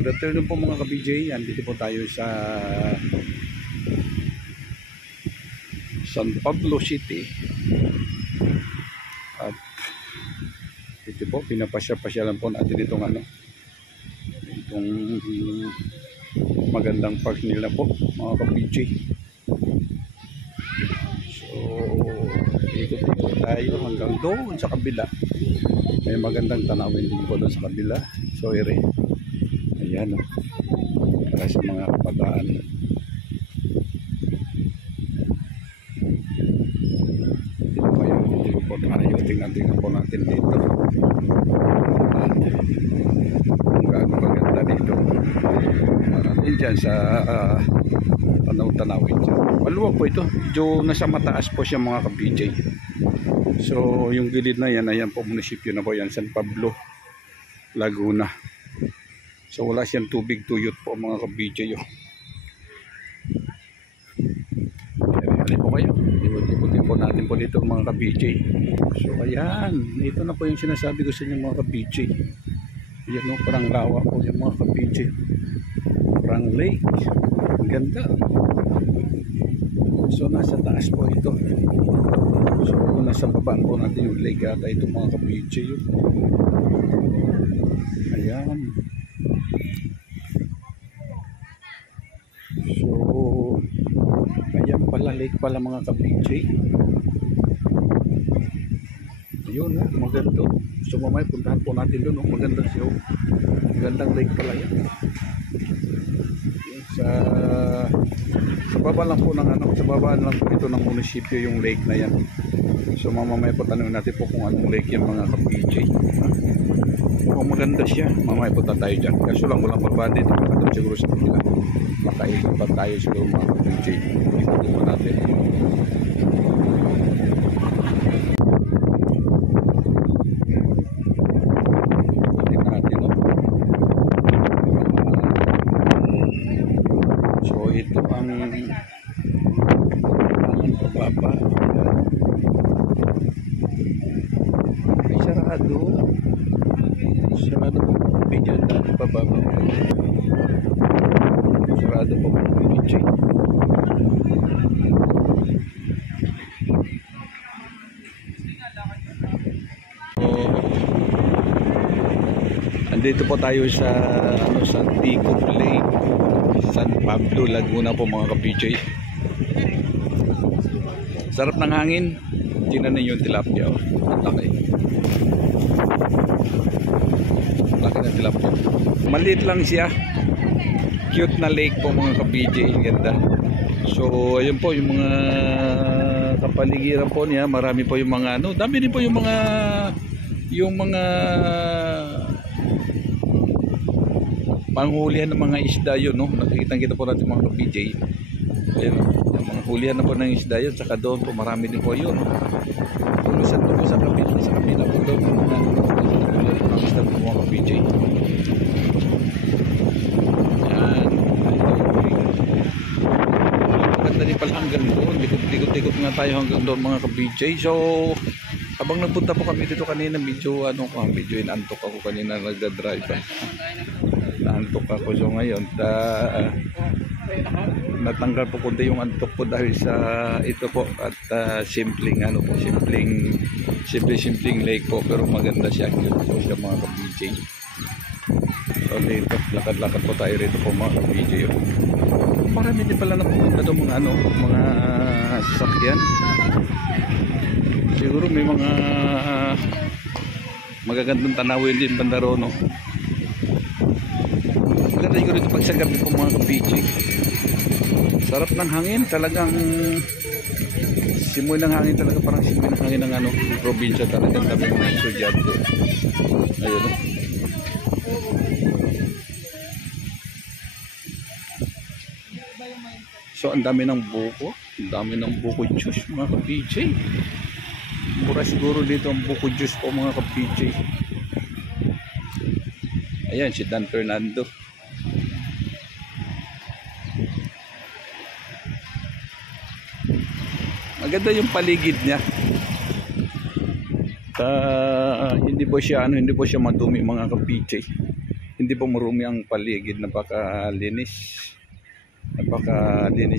Good afternoon po mga ka-BJ. Andito po tayo sa San Pablo City. At ito po, pinapasya-pasyalan po natin itong magandang park nila po mga ka-BJ. So, ikot-ikot tayo hanggang doon sa kabila. May magandang tanawin din po doon sa kabila. So, ayan o. Para sa mga kabataan. Dito po yung dito po tayo. Tingnan po natin dito. Kung gaano maganda dito. Marami dyan sa tanaw-tanawin dyan. Maluwag po ito. Medyo nasa mataas po siya mga ka-BJ. So yung gilid na yan, ayan po munisipyo na po yan, San Pablo, Laguna. So wala siyang tubig tuyot po mga ka-BJ. Hali po kayo, ikot-ikotin po natin po dito mga ka-BJ. So ayan, ito na po yung sinasabi ko sa inyo mga ka-BJ. Ayan o, parang lawa po yung mga ka-BJ. Parang lake, ang ganda. So nasa taas po ito. So nasa baba po natin yung lake yata ito mga ka-BJ. Ayan. So ayan pala, lake pala mga ka-BJ. Ayun o, maganda. So mamaya puntahan po natin doon o, maganda siya o. Magandang lake pala yan. Sa baba lang po sa baba lang po ito ng munisipyo yung lake na yan. So mamaya po tanongin natin po kung anong lake yung mga ka-BJ. Kung maganda siya, mamaya po tayo dyan. Kaso lang walang baba dito, makatap siguro sa kanila. Makaikot pa tayo siguro mga ka-BJ. Ikutin po natin. Ito ang pababa. Ay sarado po bigyan natin pababa. Sarado po bigyan. Andito po tayo sa Santico Lake, San Pablo, Laguna po mga ka-BJ. Sarap ng hangin. Tingnan ninyo yung tilapia. Laki. Laki ng tilapia. Maliit lang siya. Cute na lake po mga ka-BJ. Ganda. So ayun po yung mga kapaligiran po niya. Marami po yung mga dami din po yung mga panghulihan ng mga isda yun, no? Nakikita po natin mga ka-BJ. Ayun, yung mga hulihan na po ng isda yun. Saka doon po marami din po yun. Tulusan po sa kapila po doon. Hulihan po ng isda po mga ka-BJ. Yan. Maganda din pala hanggang doon. Likot-likot nga tayo hanggang doon mga ka-BJ. So habang nagpunta po kami dito kanina, medyo inantok ako kanina nagda-drive. Naantok ako, so ngayon natanggal po kundi yung antok po dahil sa ito po at simpleng lake po, pero maganda siya, cute po siya mga ka-BJ. So dito lakad-lakad po tayo rito po mga ka-BJ. Marami din pala na pumunta doon mga sasakyan. Siguro may mga magagandang tanawin din banda roon, no? Maganda siguro ito pag sa gabi po mga ka-BJ. Sarap ng hangin, talagang simoy ng hangin talaga, parang simoy ng hangin ng probinsya talagang kami mga estudyante. Ayun, no? So ang dami ng buko juice mga ka-BJ. Mura siguro dito ang buko juice po mga ka-BJ. Ayan si Dan Fernando. Maganda yung paligid niya. Hindi po siya madumi mga ka-BJ. hindi po marumi ang paligid, napakalinis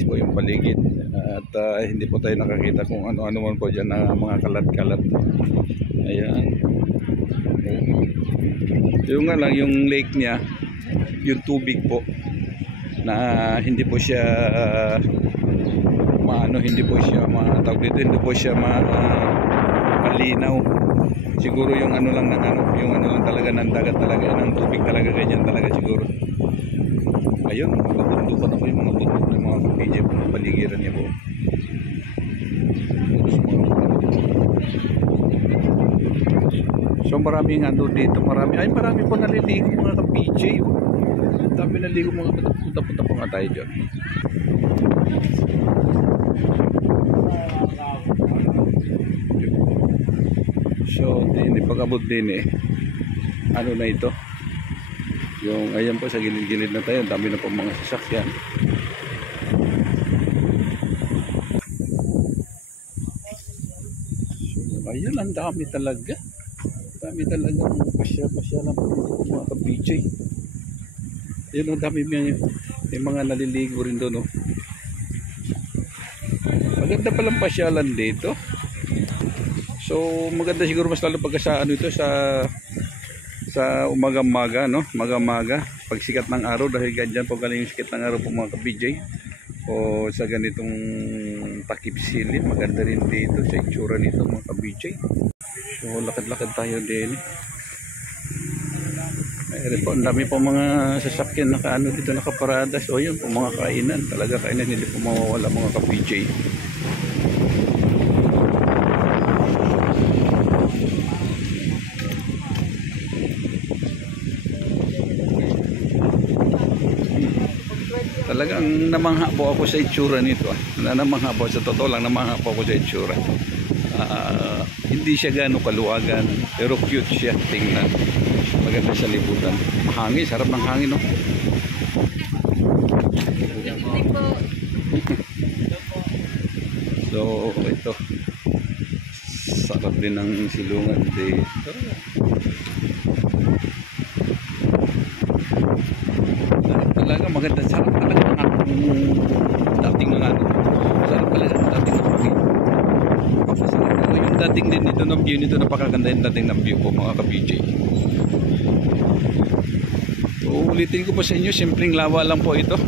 po yung paligid, at hindi po tayo nakakita kung ano-ano man po dyan na mga kalat-kalat. Ayan, yung nga lang yung lake niya, yung tubig po na hindi po siya hindi po siya hindi po siya malinaw. Siguro yung ano lang talaga ng dagat talaga, ng tubig talaga, ganyan talaga siguro. Ayun, mabundukan ako yung mga bundok ng mga kapidya po, ng paligiran niya po. So maraming dito, marami po naliligo mga ka-PJ. Dami naligo mga punta-punta po nga tayo dyan. So hindi pag-abot din ano na ito, yung ayan po sa gilid-gilid na tayo, dami na po mga sasakyan. So ayun, ang dami talaga pasya lang po mga ka-PJ. Yun, ang dami may mga naliligo rin doon. Maganda palang pasyalan dito. So maganda siguro mas lalo pagka sa sa umaga-maga, no? Maga-maga, pag sikat ng araw, dahil ganyan po galing yung sikat ng araw po mga ka-PJ. O sa ganitong takip silim, maganda rin dito sa itsura nito mga ka-PJ. So lakad-lakad tayo din. Mayroon po, ang dami po mga sasakyan dito nakaparada. So yun po mga kainan, talaga kainan, hindi po mawawala mga ka-PJ. Talagang namangha po ako sa itsura nito. Namangha po, sa totoo lang, namangha po ako sa itsura. Hindi siya gaano kaluwagan, pero cute siya tingnan. Maganda sa libutan. Mahangin, sarap ng hangin, no? So ito, sarap din ng silungan dito. Talaga maganda, sarap talaga ng dating ng sarap talaga ng dating ng hangin. Yung dating din dito ng view nito, napakaganda yung dating ng view po mga ka-PJ. Ulitin ko po sa inyo, simpleng lawa lang po ito,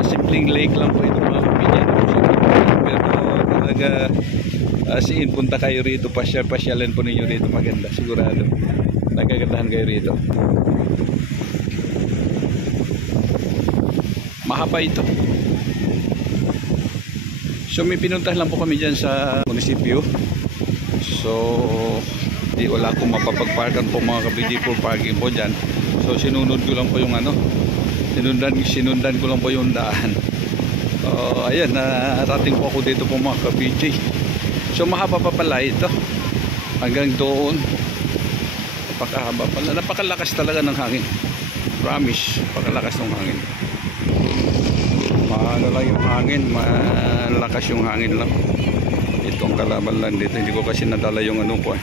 simpleng lake lang po ito mga ka-PJ. Pero talaga siin, punta kayo rito, pasyalan po ninyo rito, maganda, sigurado nagagandahan kayo rito. Mahaba ito. So may pinuntahan lang po kami dyan sa munisipyo. So wala akong mapapagparkan po mga ka-PJ po, parking po dyan. So sinunod ko lang po yung sinundan ko lang po yung daan. Ayan, narating po ako dito po mga ka-PJ. So mahaba pa pala ito hanggang doon, napakahaba pala, napakalakas talaga ng hangin, promise, napakalakas ng hangin. Maano lang yung hangin, malakas yung hangin lang. Itong kalaban lang dito, hindi ko kasi nadala yung ano ko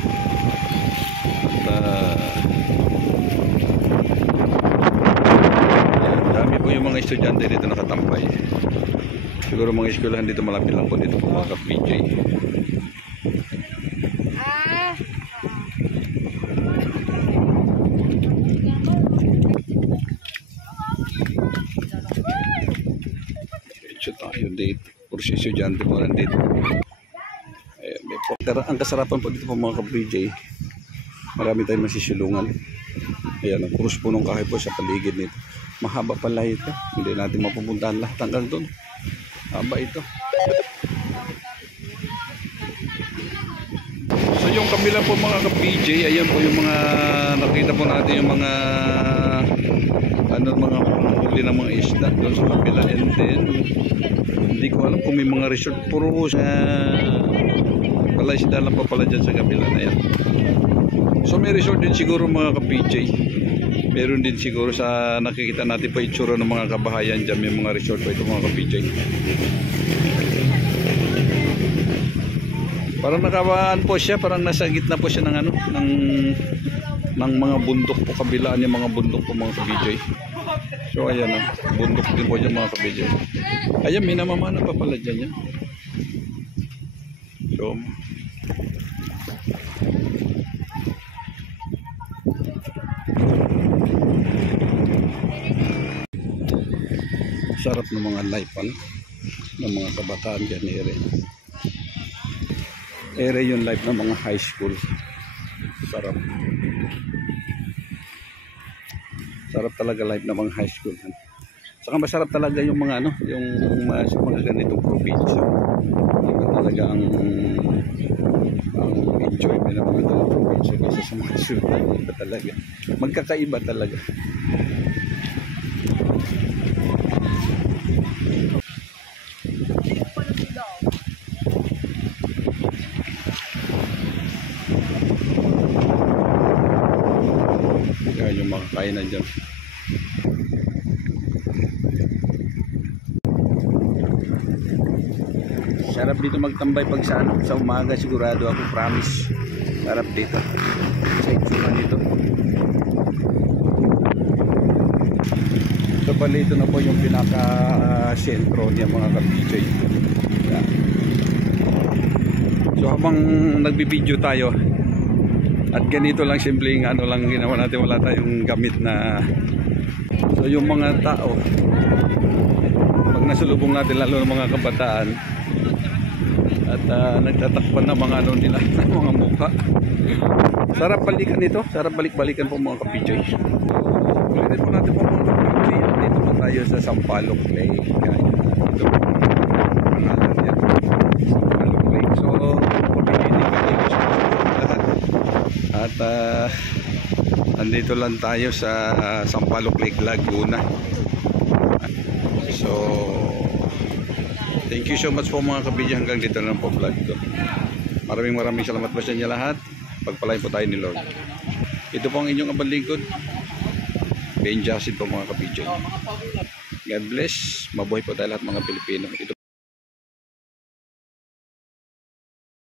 dami po yung mga estudyante dito nakatambay. Siguro mga eskwelahan dito, malapit lang po dito po mga ka-PJ. Tayo dito, puro si estudyante po nandito. Ayan, ang kasarapan po dito po mga ka-PJ, marami tayong masisilungan. Ayan, ang krus po ng kahoy po sa paligid nito. Mahaba pala ito, hindi natin mapupuntahan lahat hanggang doon. Haba ito. So yung kabila po mga ka-PJ, ayan po yung mga nakita po natin, yung mga mga huli ng mga isda doon sa kabila. And then hindi ko alam kung may mga resort, puro sa pala isda lang pa pala dyan sa kabila na yan. So may resort din siguro mga ka-PJ, meron din siguro sa nakikita natin pa itsura ng mga kabahayan dyan, may mga resort pa ito mga ka-PJ. Parang nakabaan po siya, parang nasa gitna po siya ng ng mga bundok po, kabilaan yung mga bundok po mga ka-BJ. So ayan o, bundok din po dyan mga ka-BJ. Ayan, may namamana pa pala dyan yan. So sarap ng mga life ng mga kabataan dyan ere yung life ng mga high school. Sarap talaga life ng mga high school. Saka masarap talaga yung mga yung mga ganitong probinsya. Iba talaga ang enjoyment ng mga ganitong probinsya kasi sa mga ciudad. Iba talaga, magkakaiba talaga. Yan yung mga kainan dyan. Sarap dito magtambay pag sa umaga, sigurado ako, promise. Sarap dito. Sa itsura nito. So bali ito na po yung pinaka sentro niya mga ka-BJ. Yan. So habang nagbibideo tayo at ganito lang simpleng lang ginawa natin, wala tayong gamit na, so yung mga tao pag nasulubong natin, lalo ng mga kabataan at nagtatakpan ng mga nila ng mga mukha, sarap balikan ito, sarap balik-balikan po mga ka-BJ. Ulitin po natin po mga ka-BJ, dito po tayo sa Sampaloc Lake. Ito po pangalan niya, Sampaloc Lake. So at andito lang tayo sa Sampaloc Lake, Laguna. So thank you so much po mga ka-BJ, hanggang dito lang po vlog ko. Maraming salamat po sa inyo lahat. Pagpalain po tayo ni Lord. Ito po ang inyong abang lingkod, Ben Jasid po mga ka-BJ. God bless, mabuhay po tayo lahat mga Pilipino. Ito